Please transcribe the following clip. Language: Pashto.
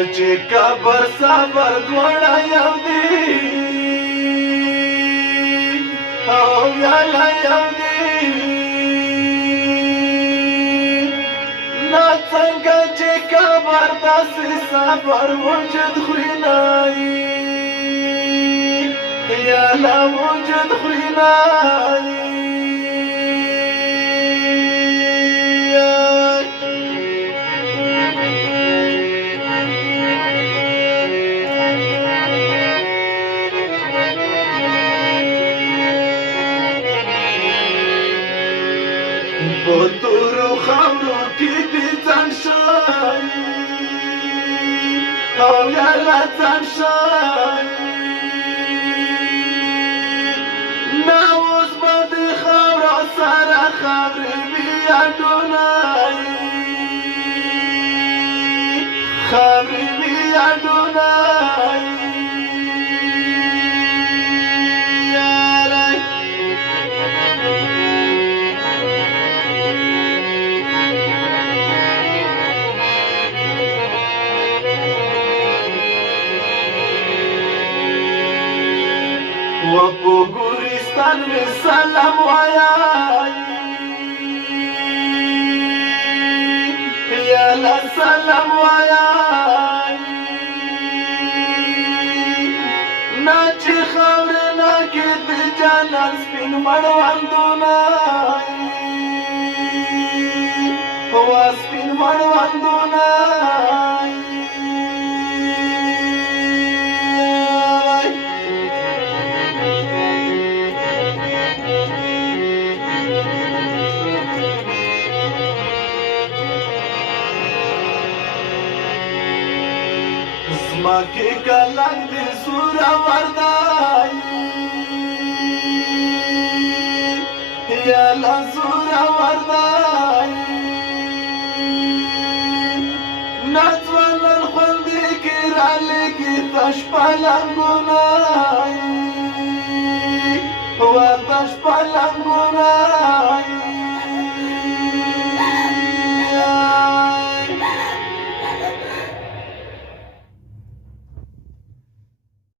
چې قبر صبر دواړه یو دي او یاله یو دي نه څنګه چې قبر داسې صبر وجود خوري نایي یاله وجود خوري نایي په تورو خاورو کې دې ځان شایي او یاله ځان شایي نه اوس به د خاورو سره خاورې وي اډونایي خاورې وي اډونایي و په ګورستان مې سلام وایي یاله سلام وایي نه چې خاورې نه کې د جانان سپین مړوندونه وا سپین مړوندونه زمکې کلنګ دې سوره وردایي یاله سوره وردایي نه ځوانان خوندې کې رالیکي تش پلنګونه وا تش پلنګونه